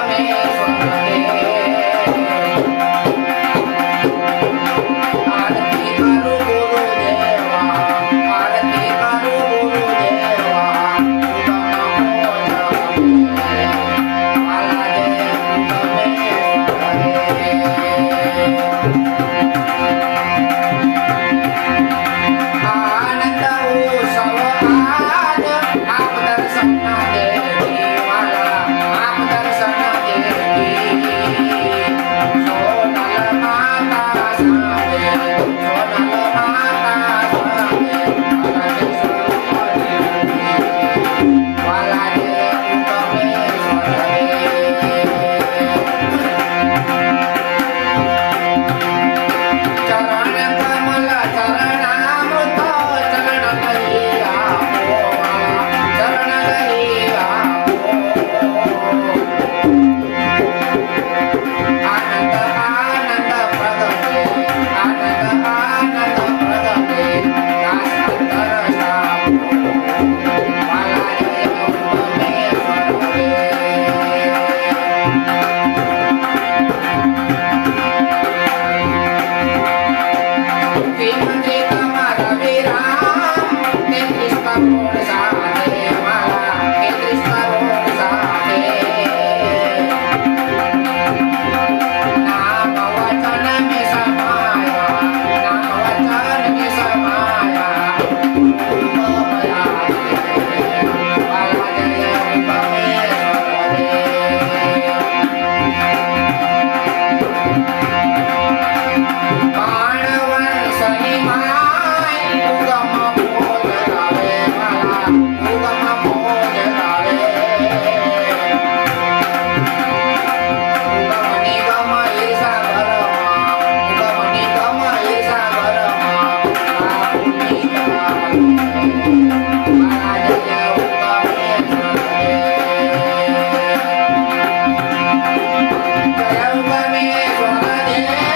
Amen. Yeah.